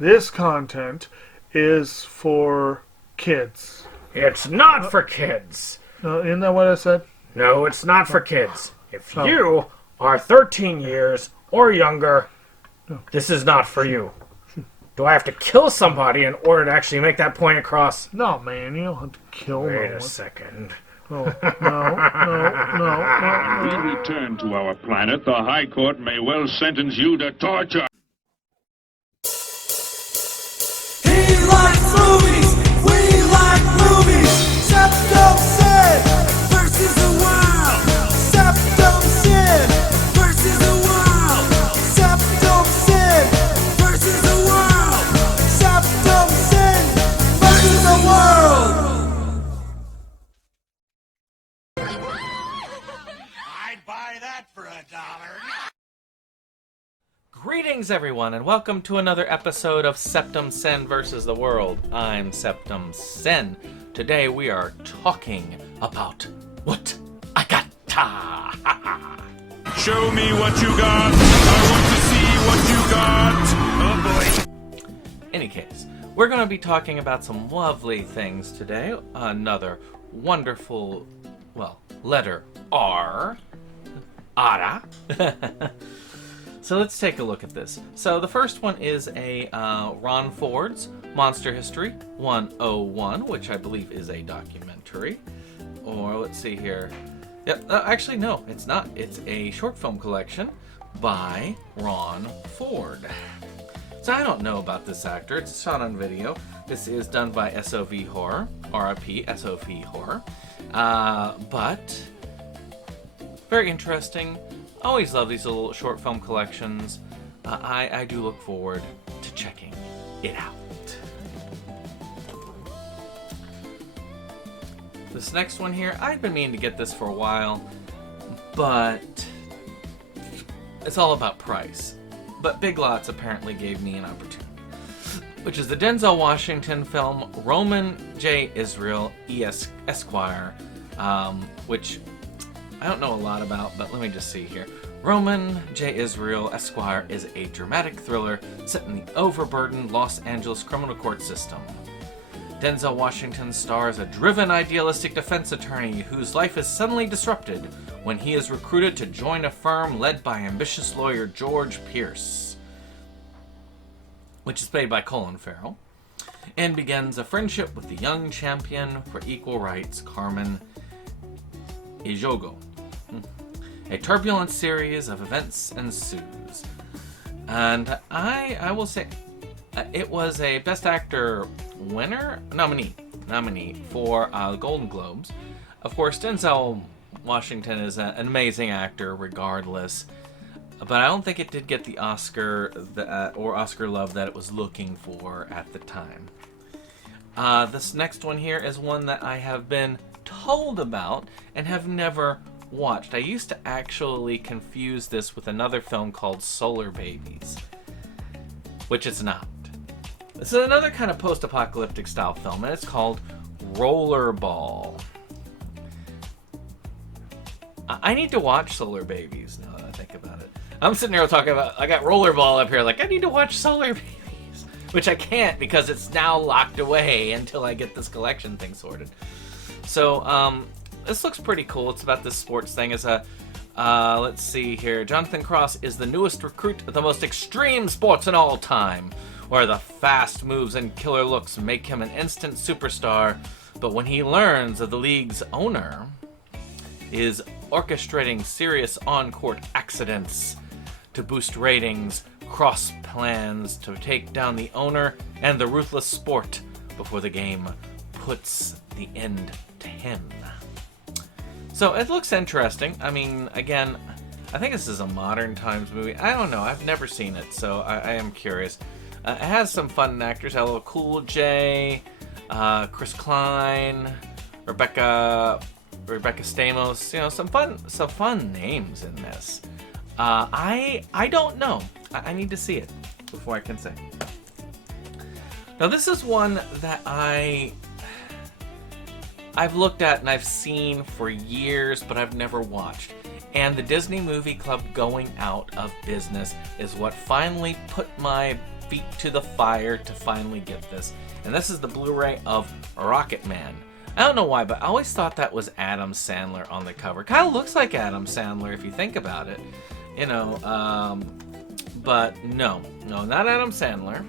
This content is for kids. It's not for kids. Isn't that what I said? No, it's not for kids. If you are 13 years or younger, this is not for you. Do I have to kill somebody in order to actually make that point across? No, man, you don't have to kill no one. Wait a second. Oh, no. We return to our planet. The High Court may well sentence you to torture. He likes movies, we like movies. SeptumSin versus the world. SeptumSin versus the world. SeptumSin versus the world. SeptumSin versus the world. I'd buy that for $1. Greetings, everyone, and welcome to another episode of SeptumSin versus the World. I'm SeptumSin. Today we are talking about what I got. Show me what you got. I want to see what you got. Oh boy. Any case, we're going to be talking about some lovely things today. Another wonderful, letter R. Ara. So let's take a look at this. So the first one is a Ron Ford's Monster History 101, which I believe is a documentary. Or let's see here. Yep, actually no, it's not. It's a short film collection by Ron Ford. So I don't know about this actor. It's shot on video. This is done by SOV Horror, RIP SOV Horror. But very interesting. Always love these little short film collections. I do look forward to checking it out. This next one here, I've been meaning to get this for a while, but it's all about price. But Big Lots apparently gave me an opportunity, which is the Denzel Washington film Roman J. Israel Esquire, which I don't know a lot about, but let me just see here. Roman J. Israel Esquire is a dramatic thriller set in the overburdened Los Angeles criminal court system. Denzel Washington stars a driven, idealistic defense attorney whose life is suddenly disrupted when he is recruited to join a firm led by ambitious lawyer George Pierce, which is played by Colin Farrell, and begins a friendship with the young champion for equal rights, Carmen Ejogo. A turbulent series of events ensues. And I will say, it was a Best Actor nominee for the Golden Globes. Of course, Denzel Washington is an amazing actor regardless, but I don't think it did get the Oscar or Oscar love that it was looking for at the time. This next one here is one that I have been told about and have never watched. I used to actually confuse this with another film called Solar Babies, which it's not. This is another kind of post-apocalyptic style film, and it's called Rollerball. I need to watch Solar Babies now that I think about it. I'm sitting here talking about, I got Rollerball up here, like I need to watch Solar Babies, which I can't because it's now locked away until I get this collection thing sorted. So, this looks pretty cool. It's about this sports thing. It's let's see here. Jonathan Cross is the newest recruit of the most extreme sports in all time, where the fast moves and killer looks make him an instant superstar. But when he learns that the league's owner is orchestrating serious on-court accidents to boost ratings, Cross plans to take down the owner and the ruthless sport before the game puts the end to him. So it looks interesting. I mean, again, I think this is a modern times movie. I don't know. I've never seen it, so I am curious. It has some fun actors. LL Cool J, Chris Klein, Rebecca Stamos. You know, some fun names in this. I don't know. I need to see it before I can say. Now this is one that I've looked at and I've seen for years, but I've never watched. And the Disney Movie Club going out of business is what finally put my feet to the fire to finally get this. And this is the Blu-ray of Rocket Man. I don't know why, but I always thought that was Adam Sandler on the cover. Kind of looks like Adam Sandler if you think about it. You know, but no, not Adam Sandler.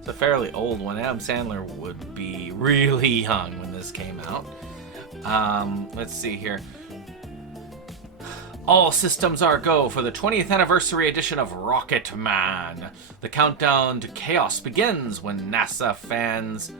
It's a fairly old one. Adam Sandler would be really young when this came out. Let's see here. All systems are go for the 20th anniversary edition of Rocket Man. The countdown to chaos begins when NASA fans,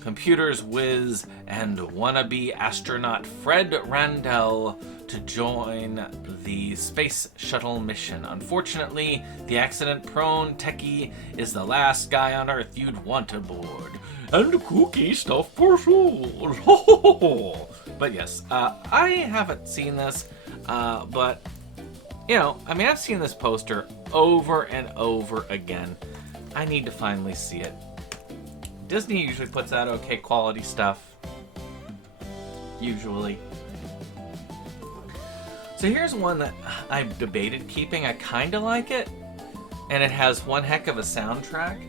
computers whiz, and wannabe astronaut Fred Randell to join the space shuttle mission. Unfortunately, the accident-prone techie is the last guy on Earth you'd want aboard. And cookie stuff for souls. But yes, I haven't seen this, but, you know, I mean, I've seen this poster over and over again. I need to finally see it. Disney usually puts out okay quality stuff. Usually. So here's one that I've debated keeping. I kind of like it, and it has one heck of a soundtrack,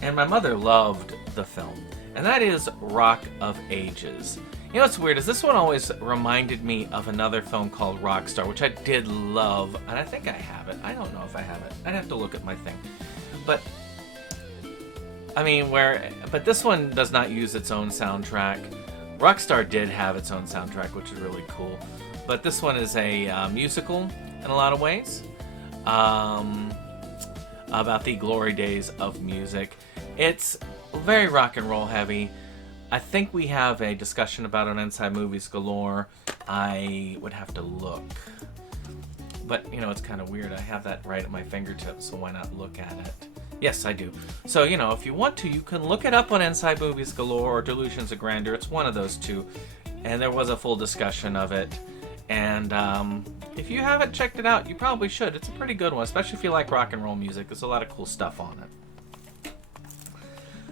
and my mother loved the film, and that is Rock of Ages. You know what's weird is this one always reminded me of another film called Rockstar, which I did love, and I think I have it. I don't know if I have it. I'd have to look at my thing. But, I mean, but this one does not use its own soundtrack. Rockstar did have its own soundtrack, which is really cool. But this one is a musical in a lot of ways, about the glory days of music. It's very rock and roll heavy. I think we have a discussion about it on Inside Movies Galore. I would have to look. But, you know, it's kind of weird. I have that right at my fingertips, so why not look at it? Yes, I do. So, you know, if you want to, you can look it up on Inside Movies Galore or Delusions of Grandeur. It's one of those two. And there was a full discussion of it. And if you haven't checked it out, you probably should. It's a pretty good one, especially if you like rock and roll music. There's a lot of cool stuff on it.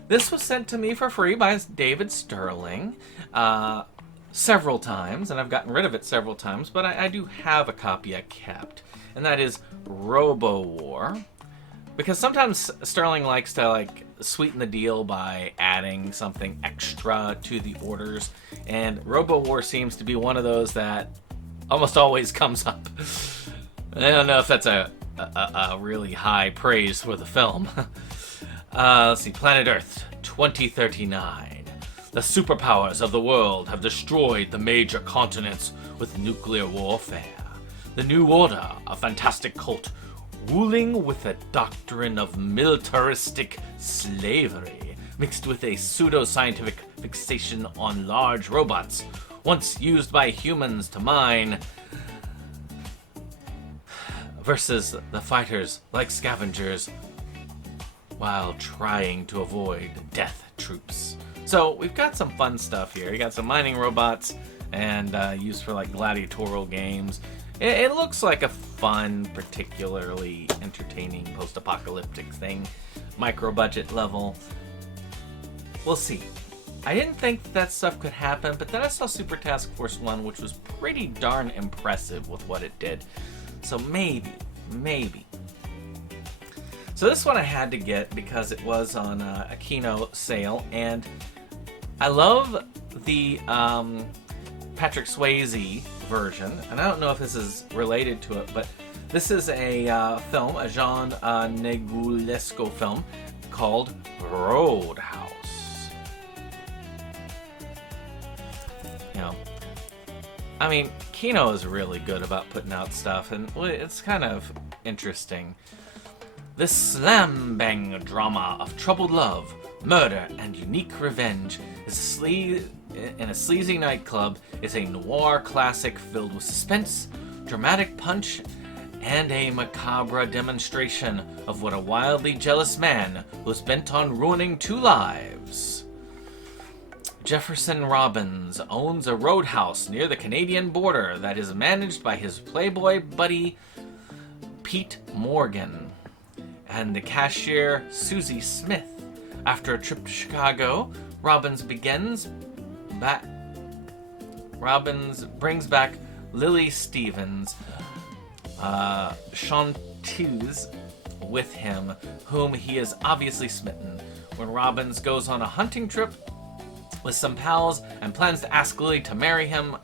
This was sent to me for free by David Sterling several times, and I've gotten rid of it several times, but I do have a copy I kept, and that is Robo War. Because sometimes Sterling likes to, like, sweeten the deal by adding something extra to the orders, and Robo War seems to be one of those that almost always comes up. I don't know if that's a really high praise for the film. Let's see, Planet Earth, 2039. The superpowers of the world have destroyed the major continents with nuclear warfare. The New Order, a fantastic cult, ruling with a doctrine of militaristic slavery, mixed with a pseudo-scientific fixation on large robots, once used by humans to mine, versus the fighters like scavengers, while trying to avoid death troops. So we've got some fun stuff here. You got some mining robots and used for like gladiatorial games. It looks like a fun, particularly entertaining post-apocalyptic thing, micro-budget level. We'll see. I didn't think that stuff could happen, but then I saw Super Task Force 1, which was pretty darn impressive with what it did. So maybe. So this one I had to get because it was on a Kino sale, and I love the Patrick Swayze version, and I don't know if this is related to it, but this is a film, a Jean Negulesco film called Roadhouse. You know, I mean, Kino is really good about putting out stuff, and it's kind of interesting. This slam-bang drama of troubled love, murder, and unique revenge is in a sleazy nightclub is a noir classic filled with suspense, dramatic punch, and a macabre demonstration of what a wildly jealous man was bent on ruining two lives. Jefferson Robbins owns a roadhouse near the Canadian border that is managed by his playboy buddy Pete Morgan and the cashier Susie Smith. After a trip to Chicago, Robbins brings back Lily Stevens, Chanteuse, with him, whom he is obviously smitten. When Robbins goes on a hunting trip with some pals and plans to ask Lily to marry him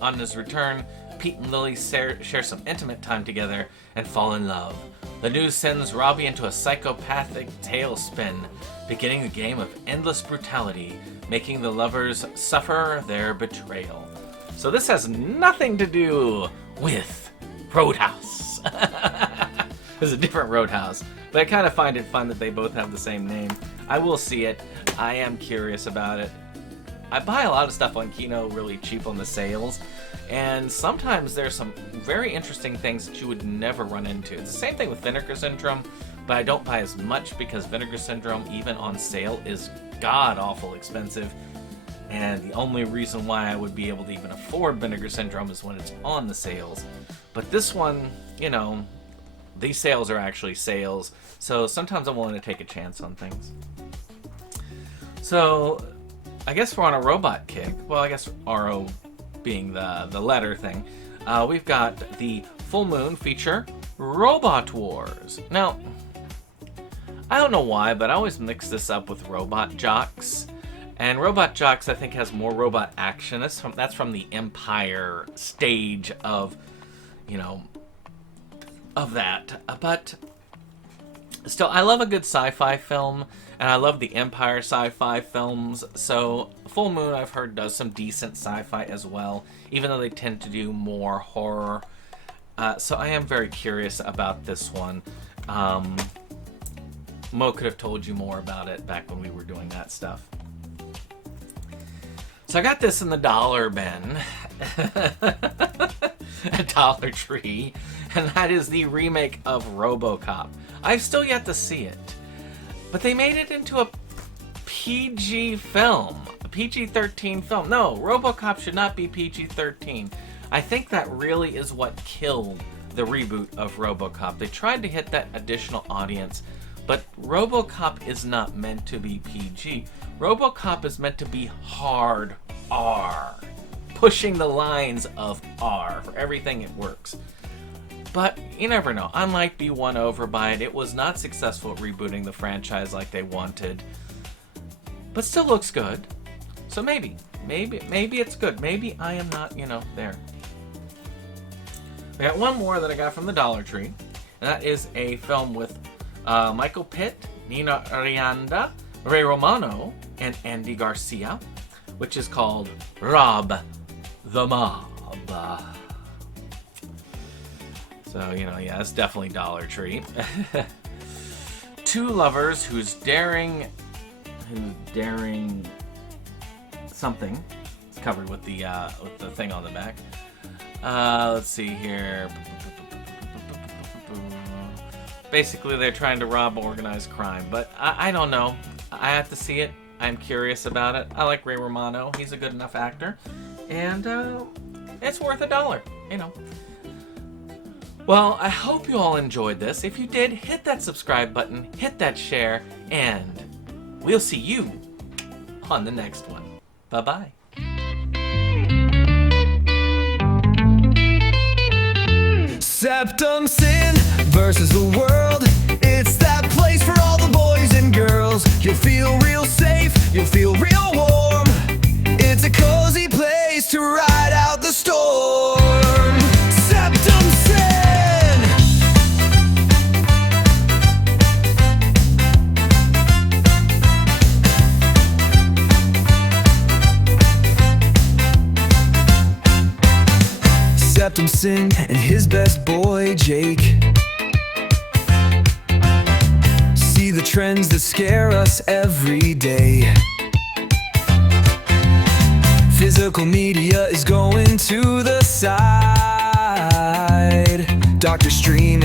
on his return, Pete and Lily share some intimate time together and fall in love. The news sends Robbie into a psychopathic tailspin, beginning the game of endless brutality, making the lovers suffer their betrayal. So this has nothing to do with Roadhouse. There's a different Roadhouse, but I kind of find it fun that they both have the same name. I will see it. I am curious about it. I buy a lot of stuff on Kino really cheap on the sales, and sometimes there's some very interesting things that you would never run into. It's the same thing with Vinegar Syndrome, but I don't buy as much because Vinegar Syndrome, even on sale, is god-awful expensive. And the only reason why I would be able to even afford Vinegar Syndrome is when it's on the sales. But this one, you know, these sales are actually sales, so sometimes I'm willing to take a chance on things. So, I guess we're on a robot kick. Well, I guess RO being the letter thing. We've got the Full Moon feature, Robot Wars. Now, I don't know why, but I always mix this up with Robot Jocks. And Robot Jocks, I think, has more robot action. That's from the Empire stage of, you know, of that. But still, I love a good sci-fi film, and I love the Empire sci-fi films. So Full Moon, I've heard, does some decent sci-fi as well, even though they tend to do more horror. So I am very curious about this one. Mo could have told you more about it back when we were doing that stuff. So I got this in the dollar bin at Dollar Tree, and that is the remake of RoboCop. I've still yet to see it, but they made it into a PG film, a PG-13 film. No, RoboCop should not be PG-13. I think that really is what killed the reboot of RoboCop. They tried to hit that additional audience, but RoboCop is not meant to be PG. RoboCop is meant to be hard R, pushing the lines of R. For everything it works. But you never know. I might be won over by it. It was not successful at rebooting the franchise like they wanted, but still looks good. So maybe it's good. Maybe I am not, there. I got one more that I got from the Dollar Tree, and that is a film with Michael Pitt, Nina Arianda, Ray Romano, and Andy Garcia, which is called Rob the Mob. So, it's definitely Dollar Tree. Two lovers who's daring something. It's covered with the thing on the back. Let's see here. Basically, they're trying to rob organized crime, but I don't know. I have to see it. I'm curious about it. I like Ray Romano. He's a good enough actor, and it's worth $1. Well, I hope you all enjoyed this. If you did, hit that subscribe button, hit that share, and we'll see you on the next one. Bye-bye. SeptumSin versus the world. It's that place for all the boys and girls. You'll feel real safe, you'll feel real warm. It's a cozy place to ride out the storm. SeptumSin. SeptumSin and his best boy Jake see the trends that scare us every day. Physical media is going to the side. Dr. Stream